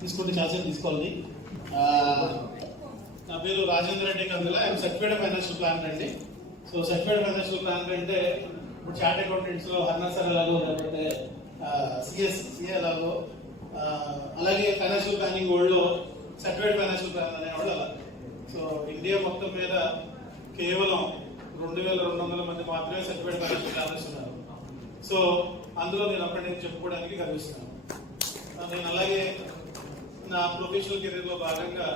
తీసుకుంటే ఛాన్సెస్ తీసుకోవాలి. నా పేరు రాజేంద్ర రెడ్డి కందుల. ఐఎమ్ సర్టిఫైడ్ ఫైనాన్షియల్ ప్లానర్ అండి. సో సర్టిఫైడ్ ఫైనాన్షియల్ ప్లానర్ అంటే ఇప్పుడు చార్ట్ అకౌంటెంట్స్ లో హర్నాసర్ ఎలాగో, లేకపోతే సిఏ ఎలాగో, అలాగే ఫైనాన్షియల్ ప్లానింగ్ వరల్డ్ లో సర్టిఫైడ్ ఫైనాన్షియల్ ప్లానర్ అనేవాళ్ళు అలా. సో ఇండియా మొత్తం మీద కేవలం 2200 మంది మాత్రమే సర్టిఫైడ్ ఫైనాన్షియల్ ప్లానర్స్ ఉన్నారు. సో అందులో నేను అప్పటి నుంచి చెప్పుకోవడానికి గర్విస్తున్నాను. నేను అలాగే నా ప్రొఫెషనల్ కెరీర్ లో భాగంగా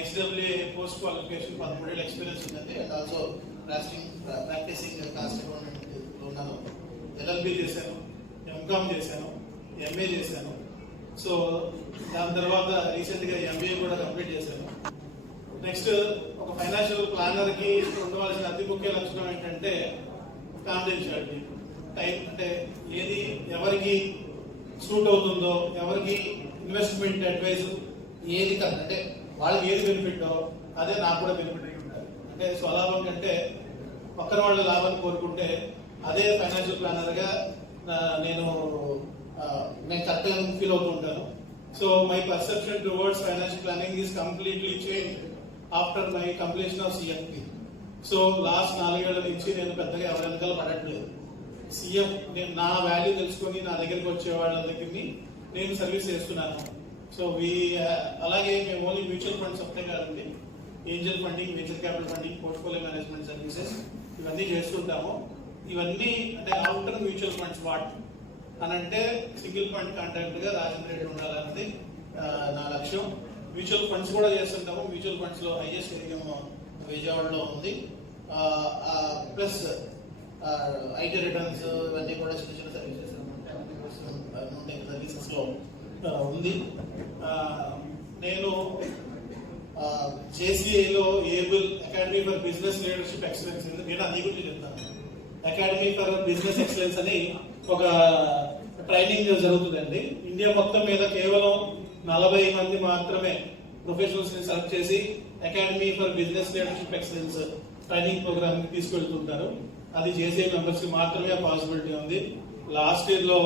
XWA పోస్ట్ క్వాలిఫికేషన్ 13 ఏళ్ళ ఎక్స్పీరియన్స్ ఉందండి. And also practising cost accountant లో ఉన్నాను. LLB చేశాను, MCOM చేశాను, MA చేశాను. సో దాని తర్వాత రీసెంట్ గా MBA కూడా కంప్లీట్ చేశాను. నెక్స్ట్ ఒక ఫైనాన్షియల్ ప్లానర్ కి ఉండవలసిన అతి ముఖ్య లక్షణం ఏంటంటే కాన్ఫిడెన్షియాలిటీ. టైం అంటే ఏది ఎవరికి సూట్ అవుతుందో, ఎవరికి ఇన్వెస్ట్మెంట్ అడ్వైజ్ ఏది కాదు, అంటే వాళ్ళకి ఏది బెనిఫిట్ అదే నాకు కూడా బెనిఫిట్ అయి ఉండాలి. అంటే స్వలాభం కంటే పక్కన వాళ్ళ లాభాన్ని కోరుకుంటే అదే ఫైనాన్షియల్ ప్లానర్ గా నేను కరెక్ట్గా ఫీల్ అవుతూ ఉంటాను. So my perception towards financial planning is completely change after my completion of CFP. So last 4 ఏళ్ల నుంచి నేను పెద్దగా ఎవరి వెనకాల పడట్లేదు. నేను నా వాల్యూ తెలుసుకొని నా దగ్గరికి వచ్చే వాళ్ళ దగ్గరికి నేను సర్వీస్ చేస్తున్నాను. సో అలాగే మేము ఓన్లీ మ్యూచువల్ ఫండ్స్ ఒకటే కాదండి, Angel funding, venture capital funding, portfolio management services ఇవన్నీ చేస్తుంటాము. ఇవన్నీ అంటే ఆఫ్టర్ మ్యూచువల్ ఫండ్స్ వాట్ అని అంటే సింగిల్ ఫండ్ కాంట్రాక్ట్ గా రాజేంద్ర రెడ్డి ఉండాలన్నది నా లక్ష్యం. మ్యూచువల్ ఫండ్స్ కూడా చేస్తుంటాము. మ్యూచువల్ ఫండ్స్ లో హైయెస్ట్ ఏరియం విజయవాడలో ఉంది. ప్లస్ IT రిటర్న్స్ ఇవన్నీ కూడా చిన్న చిన్న సర్వీసెస్ సర్వీసెస్ లో ఉంది. నేను JCIలో able academy for business leadership excellence, నేను అది గురించి చెప్తాను. అకాడమీ ఫర్ బిజినెస్ ఎక్సలెన్స్ అని ఒక ట్రైనింగ్ జరుగుతుందండి. ఇండియా మొత్తం మీద కేవలం 40 మంది మాత్రమే ప్రొఫెషనల్స్ ని సెలెక్ట్ చేసి academy for business leadership excellence training programme కి తీసుకెళ్తుంటారు. అది JCI మెంబర్స్ కి మాత్రమే పాసిబిలిటీ ఉంది. లాస్ట్ ఇయర్ లో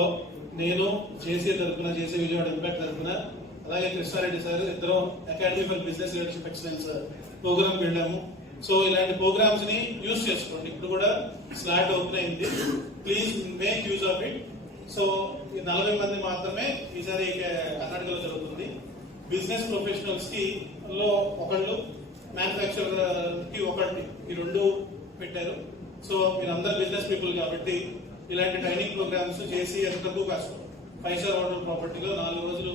నేను JCI తరఫున, JCI విజయవాడ ఇంపాక్ట్ తరఫున, అలాగే కృష్ణారెడ్డి సార్ ఇద్దరం academy for business leadership excellence programme వెళ్ళాము. సో ఇలాంటి ప్రోగ్రామ్స్ ని యూజ్ చేసుకోండి. ఇప్పుడు కూడా స్లాట్ ఓపెన్ అయింది, please make use of it. So ఈ 40 మంది మాత్రమే ఈసారి కర్ణాటకలో జరుగుతుంది. బిజినెస్ ప్రొఫెషనల్స్ కి లో ఒకళ్ళు, మ్యానుఫ్యాక్చరర్ కి ఒకటి, ఈ 2 పెట్టారు. సో మీరందరూ బిజినెస్ పీపుల్ కాబట్టి ఇలాంటి ట్రైనింగ్ ప్రోగ్రామ్స్ చేసి ఎంత తక్కువ కాస్ట్ 5 స్టార్ హోటల్ ప్రాపర్టీలో 4 రోజులు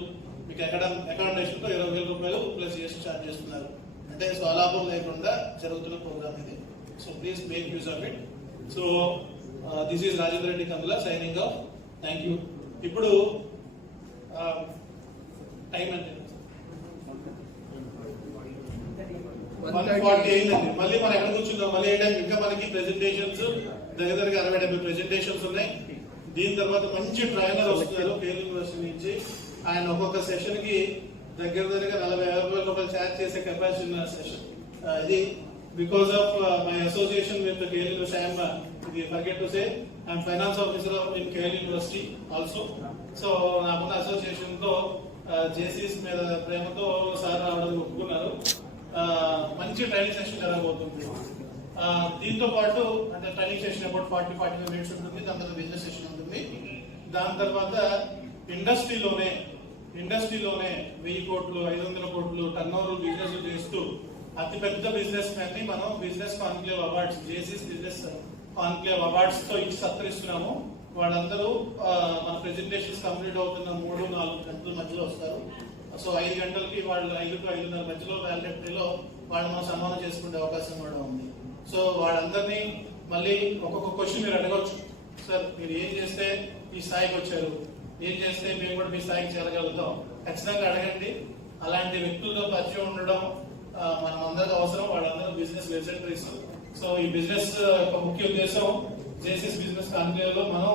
మీకు అకామిడేషన్ తో 20,000 రూపాయలు ప్లస్ GST ఛార్జ్ చేస్తున్నారు. అంటే స్వలాభం లేకుండా జరుగుతున్న ప్రోగ్రామ్ ఇది. So please make use of it. So this is Rajendra Reddy Kandula signing off. Thank you. ఇప్పుడు టైం అంటే 1:40 అయిందండి. మళ్ళీ మనం ఎక్కడ కూర్చుందాం, మళ్ళీ ఇంకా మనకి ప్రెజెంటేషన్స్ దగ్గరగా 60-70 ప్రెజెంటేషన్స్ ఉన్నాయి. దీని తర్వాత మంచి ట్రైనర్ వస్తున్నారు కేఎల్ యూనివర్సిటీ నుంచి. ఆయన ఒక్కొక్క సెషన్ కి దగ్గరగా 40,000 రూపాయలు ఛార్జ్ చేసే కెపాసిటీ ఉన్న సెషన్ ఇది. Because of my association with KL university, forget to say I'm finance officer in KL university also. So నాకున్న అసోసియేషన్ తో JCS మీద ప్రేమతో సార్ రావడానికి ఒప్పుకున్నారు. మంచి ట్రైనింగ్ సెషన్ జరగబోతుంది. దీంతో పాటు అంటే ట్రైనింగ్ సెషన్ అబౌట్ 40-45 మినిట్స్ ఉంటుంది. దాని తర్వాత బిజినెస్ సెషన్ ఉంటుంది. దాని తర్వాత ఇండస్ట్రీలోనే 1000 కోట్లు 500 కోట్లు టర్న్ ఓవర్ బిజినెస్ చేస్తూ అతిపెద్ద బిజినెస్ మ్యాన్ ని మనం business conclave awards, JCS business conclave awards తో ఇచ్చి సత్కరిస్తున్నాము. వాళ్ళందరూ మన ప్రెజెంటేషన్స్ కంప్లీట్ అవుతున్న 3-4 గంటల మధ్యలో వస్తారు. సో 5 గంటలకి వాళ్ళు 5-5:30 మధ్యలో వ్యాలిడేటరీలో వాళ్ళు మనం సన్మానం చేసుకునే అవకాశం కూడా ఉంది. సో వాళ్ళందరినీ మళ్ళీ ఒక్కొక్క క్వశ్చన్ మీరు అడగవచ్చు. సార్ మీరు ఏం చేస్తే ఈ స్థాయికి వచ్చారు, ఏం చేస్తే మేము కూడా మీ స్థాయికి చేరగలుగుతాం, ఖచ్చితంగా అడగండి. అలాంటి వ్యక్తులతో పరిచయం ఉండడం మనం అందరికి అవసరం. వాళ్ళందరూ బిజినెస్ వెబ్సైటరీస్. సో ఈ బిజినెస్ ఒక ముఖ్య ఉద్దేశం JCS బిజినెస్ కాన్క్లేవ్ లో మనం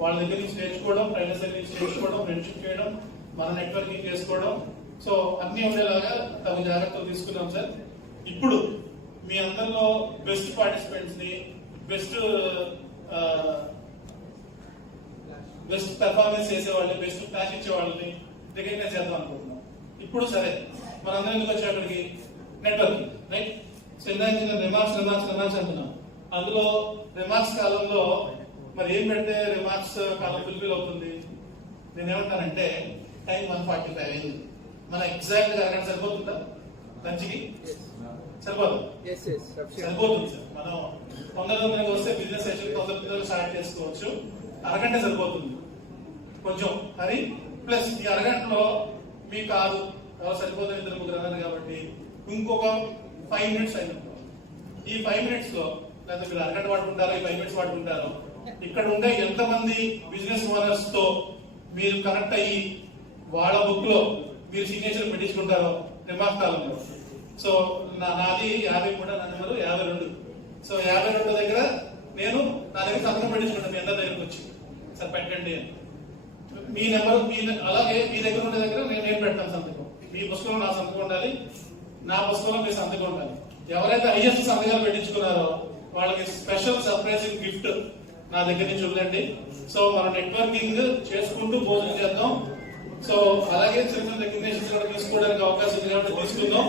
వాళ్ళ దగ్గర నుంచి నేర్చుకోవడం, ట్రైనర్స్ దగ్గర నుంచి నేర్చుకోవడం, ఫ్రెండ్షిప్ చేయడం, మన నెట్వర్కింగ్ చేసుకోవడం. సో అన్ని ఉండేలాగా తగు జాగ్రత్తలు తీసుకున్నాం సార్. ఇప్పుడు మీ అందరిలో బెస్ట్ పార్టిసిపెంట్స్ ని, బెస్ట్ పెర్ఫార్మెన్స్ చేసే వాళ్ళని, బెస్ట్ క్లాస్ ఇచ్చే వాళ్ళని రికగ్నైజ్ చేద్దాం అనుకుంటున్నాం. ఇప్పుడు సరే మనందరం ఎందుకు వచ్చే అక్కడికి నెట్వర్క్ రైట్. సో ఇందాక రిమార్క్స్ అంటున్నాం. అందులో రిమార్క్స్ కాలంలో మరి ఏం పెడితే రిమార్క్స్ కాలం ఫుల్ఫిల్ అవుతుంది? నేను ఏమంటానంటే టైం 1:45 అయింది. మన ఎగ్జాక్ట్ గా అరగంట సరిపోతుందా లంచ్కి? సరిపోదు, సరిపోతుంది సార్. మనం తొందరగా వస్తే బిజినెస్ సెషన్ తొందరగా స్టార్ట్ చేసుకోవచ్చు. అరగంట సరిపోతుంది. కొంచెం హరి ప్లస్ ఈ అరగంటలో మీ కాదు ఎవరు సరిపోతుంది, ఇద్దరు ముగ్గురు అన్నారు కాబట్టి ఇంకొక 5 minutes అయినప్పుడు ఈ 5 minutes లో లేదా మీరు అరగంట వాడుకుంటారో ఈ 5 minutes వాడుకుంటారో ఇక్కడ ఉండే ఎంతమంది బిజినెస్ ఓనర్స్ తో మీరు కనెక్ట్ అయ్యి వాళ్ళ బుక్ లో మీరు సిగ్నేచర్ పెట్టించుకుంటారో రిమార్క్ కాలంలో. సో నాది 53, నా నెంబరు 52. సో 52 దగ్గర నేను నా దగ్గర సంతకం పెట్టించుకుంటాను. మీ అందరి దగ్గరకు వచ్చి సార్ పెట్టండి అని. మీ నెంబర్ అలాగే మీ దగ్గర ఉండే దగ్గర నేను పెడతాను సంతకం. మీ పుస్తకంలో నా సంతకం ఉండాలి, నా పుస్తకంలో మీ సంతకం ఉండాలి. ఎవరైతే హైయెస్ట్ సంతకాలు పెట్టించుకున్నారో వాళ్ళకి స్పెషల్ సర్ప్రైజింగ్ గిఫ్ట్ నా దగ్గర నుంచి ఉందండి. సో మనం నెట్వర్కింగ్ చేసుకుంటూ భోజనం చేద్దాం. సో అలాగే చిన్న రికగ్నేషన్స్ కూడా తీసుకోవడానికి అవకాశం ఉంది కాబట్టి తీసుకుందాం.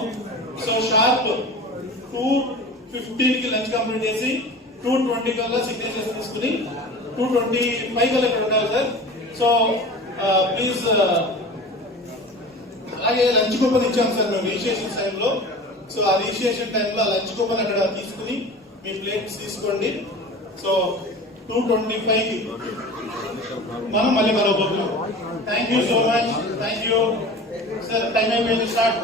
సో షార్ప్ 2:15 కి లంచ్ కంప్లీట్ చేసి 2:20 కల్లా సిగ్నేచర్స్ తీసుకుని 2:25 కల్లా ఇక్కడ ఉండాలి సార్. సో ప్లీజ్ అలాగే లంచ్ కూపన్ ఇచ్చాం సార్ మేము రిజిస్ట్రేషన్ టైంలో. సో ఆ రిజిస్ట్రేషన్ టైంలో లంచ్ కూపన్ అక్కడ తీసుకుని మీ ప్లేట్స్ తీసుకోండి. సో 2:25 కి మనం మళ్ళీ కలవబోతున్నాం. Thank you so much. Thank you sir. Time అయిపోయింది. స్టార్ట్.